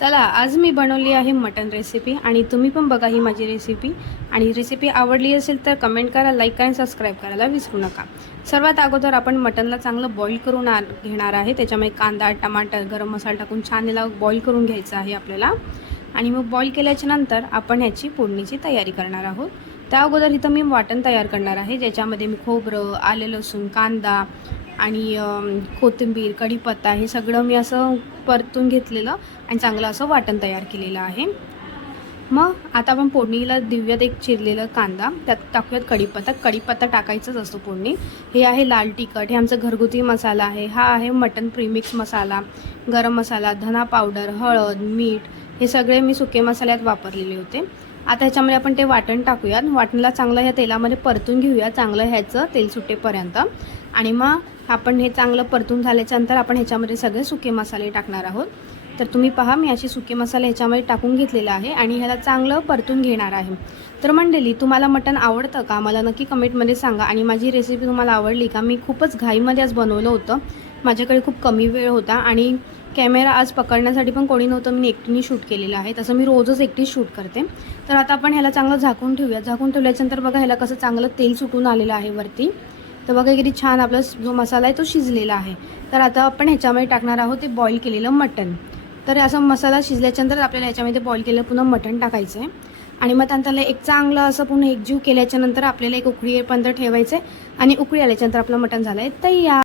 चला आज मी बनवली आहे मटन रेसिपी आणि तुम्ही पण बघा ही माझी रेसिपी। आणि रेसिपी आवडली असेल तर कमेंट करा, लाईक करा, सबस्क्राइब करायला विसरू नका। सर्वात अगोदर आपण मटनला चांगलं बॉईल करून घेणार आहे। त्याच्यामध्ये कांदा, टमाटर, गरम मसाला टाकून छान याला बॉईल करून घ्यायचं आहे आपल्याला। आणि मग बॉईल केल्याच्या नंतर आपण ह्याची फोडणीची तयारी करणार आहोत। त्या अगोदर इथं मी वाटण तयार करणार आहे, ज्याच्यामध्ये मी खोबरं, आले लसूण, कांदा आणि कोथिंबीर, कढीपत्ता हे सगळं मी असं परतून घेतलेलं आणि चांगलं असं वाटण तयार केलेलं आहे। मग आता आपण फोडणीला देऊयात एक चिरलेलं कांदा, त्यात टाकूयात कढीपत्ता। कढीपत्ता टाकायचाच असतो फोडणी। हे आहे लाल तिखट, हे आमचा घरगुती मसाला आहे। हा आहे मटन प्रीमिक्स मसाला, गरम मसाला, धना पावडर, हळद, मीठ हे सगळे मी सुके मसाल्यात वापरलेले होते। आता ह्याच्यामध्ये आपण ते वाटण टाकूयात। वाटणाला चांगलं ह्या तेलामध्ये परतून घेऊया, चांगलं ह्याचं तेल सुटेपर्यंत। आणि मग आपण हे चांगलं परतून झाल्यानंतर आपण ह्याच्यामध्ये सगळे सुके मसाले टाकणार आहोत। तर तुम्ही पहा, मी असे सुके मसाले ह्याच्यामध्ये टाकून घेतलेला आहे आणि ह्याला चांगलं परतून घेणार आहे। तर मंडळी, तुम्हाला मटण आवडतं का मला नक्की कमेंटमध्ये सांगा। आणि माझी रेसिपी तुम्हाला आवडली का? मी खूपच घाईमध्ये आज बनवलं होतं, माझ्याकडे खूप कमी वेळ होता आणि कॅमेरा आज पकडण्यासाठी पण कोणी नव्हतं, मी एकटीने शूट केलेलं आहे। तसं मी रोजच एकटी शूट करते। तर आता आपण ह्याला चांगलं झाकून ठेवूया। झाकून ठेवल्यानंतर बघा ह्याला कसं चांगलं तेल सुटून आलेलं आहे वरती। तर बघा किती छान आपला जो मसाला आहे तो शिजलेला आहे। तर आता आपण ह्याच्यामध्ये टाकणार आहोत ते बॉईल केलेलं मटण। तर असं मसाला शिजल्याच्यानंतर आपल्याला ह्याच्यामध्ये बॉईल केलेलं पुन्हा मटण टाकायचं आहे आणि मग त्याला एक चांगलं असं पुन्हा एकजीव केल्याच्यानंतर आपल्याला एक उकळी येईपर्यंत ठेवायचं आहे आणि उकळी आल्याच्यानंतर आपलं मटण झालं आहे तयार।